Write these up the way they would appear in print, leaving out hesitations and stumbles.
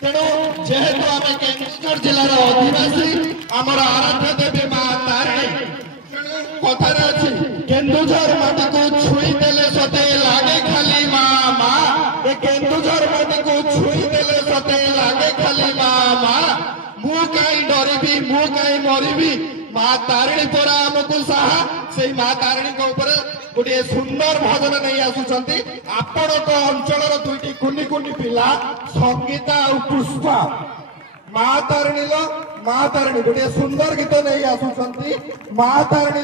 तेणु जेहेतु आम केन्दुझर जिलार अधिवासी आमर आराध्य देवी माँ तारिणी कथार अच्छी केन्दुझर माटी को छुई देले सते लागे खाली माँ माँ केन्दुझर माटी को छुई देले सते लागे खाली माँ माँ मु कहीं डरबी मु कहीं मरबी माँ तारिणी परा आमको साहा से माँ तारिणी गोटे सुंदर भजन नहीं आसुचंती आपण अंचल दुईटी कुनी कुनी पिला संगीता और पुष्पा माँ तारिणी गोटे सुंदर गीत नहीं आसुचंती माँ तारिणी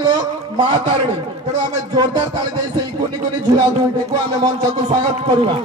तेणु आम जोरदार ताली दे कुनी कुनी झिला दुईटी को आम मंच को स्वागत करवा।